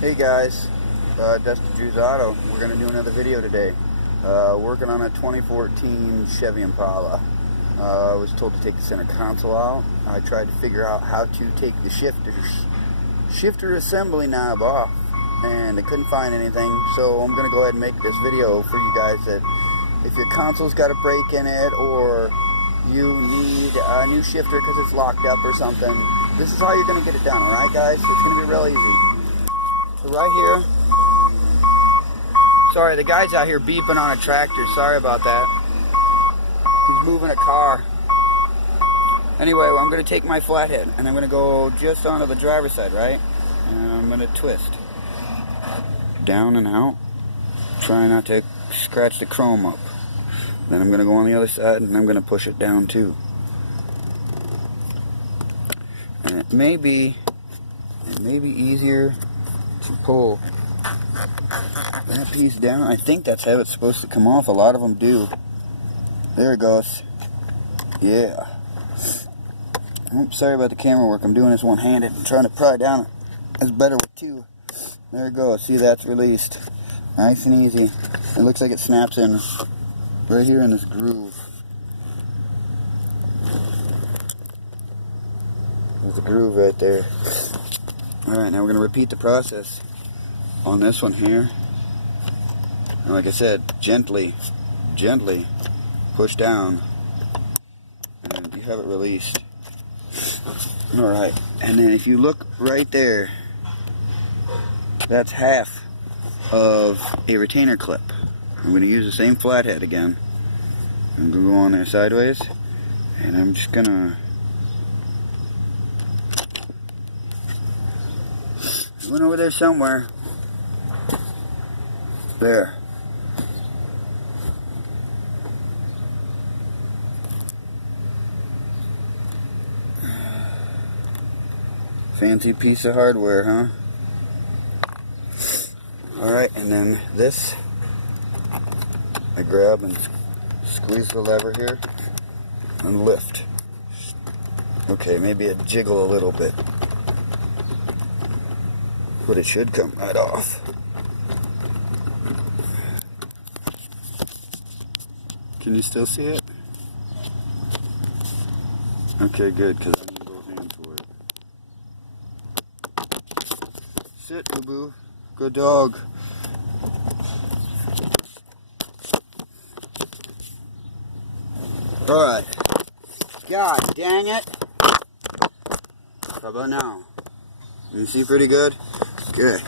Hey guys, Dusty Drew's Auto. We're going to do another video today. Working on a 2014 Chevy Impala. I was told to take the center console out. I tried to figure out how to take the shifter assembly knob off, and I couldn't find anything. So I'm going to go ahead and make this video for you guys that if your console's got a break in it, or you need a new shifter because it's locked up or something, this is how you're going to get it done. Alright guys, it's going to be real easy. So right here, sorry, the guy's out here beeping on a tractor, sorry about that. He's moving a car. Anyway, well, I'm going to take my flathead and I'm going to go just onto the driver's side, right? And I'm going to twist. Down and out. Try not to scratch the chrome up. Then I'm going to go on the other side and I'm going to push it down too. And it may be easier to pull that piece down. I think that's how it's supposed to come off. A lot of them do. There it goes. Yeah. Oops, sorry about the camera work. I'm doing this one-handed and trying to pry down. It's better with two. There it goes. See, that's released. Nice and easy. It looks like it snaps in right here in this groove. There's a groove right there. Alright, now we're going to repeat the process on this one here. And like I said, gently push down and you have it released. Alright, and then if you look right there, that's half of a retainer clip. I'm going to use the same flathead again. I'm going to go on there sideways, and I'm just going to went over there somewhere. There. Fancy piece of hardware, huh? Alright, and then this, I grab and squeeze the lever here and lift. Okay, maybe it jiggle a little bit, but it should come right off. Can you still see it? Okay, good, because I need both hands for it. Sit, boo-boo. Good dog. Alright. God dang it. How about now? Can you see pretty good? Good.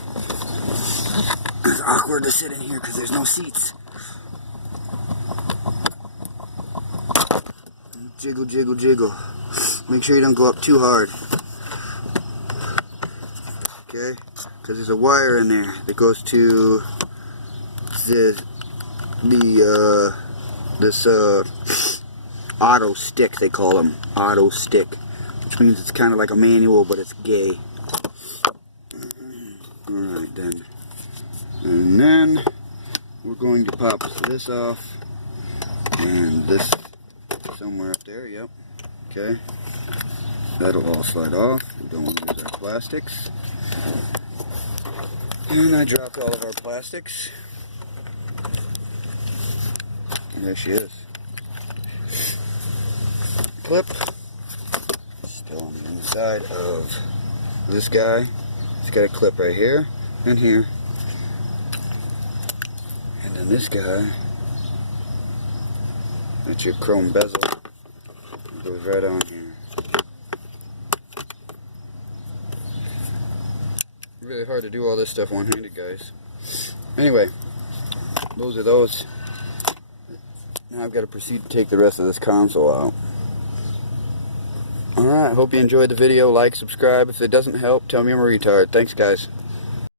It's awkward to sit in here because there's no seats. Jiggle, jiggle, jiggle. Make sure you don't go up too hard. Okay? Because there's a wire in there that goes to this auto stick, they call them. Auto stick. Which means it's kind of like a manual, but it's gay. Alright then. And then we're going to pop this off. And this somewhere up there, yep. Okay. That'll all slide off. We don't want to use our plastics. And I dropped all of our plastics. And there she is. Clip. Still on the inside of this guy. It's got a clip right here and here. And then this guy, that's your chrome bezel. It goes right on here. Really hard to do all this stuff one-handed, guys. Anyway, those are those. Now I've got to proceed to take the rest of this console out. Alright, hope you enjoyed the video. Like, subscribe. If it doesn't help, tell me I'm a retard. Thanks, guys.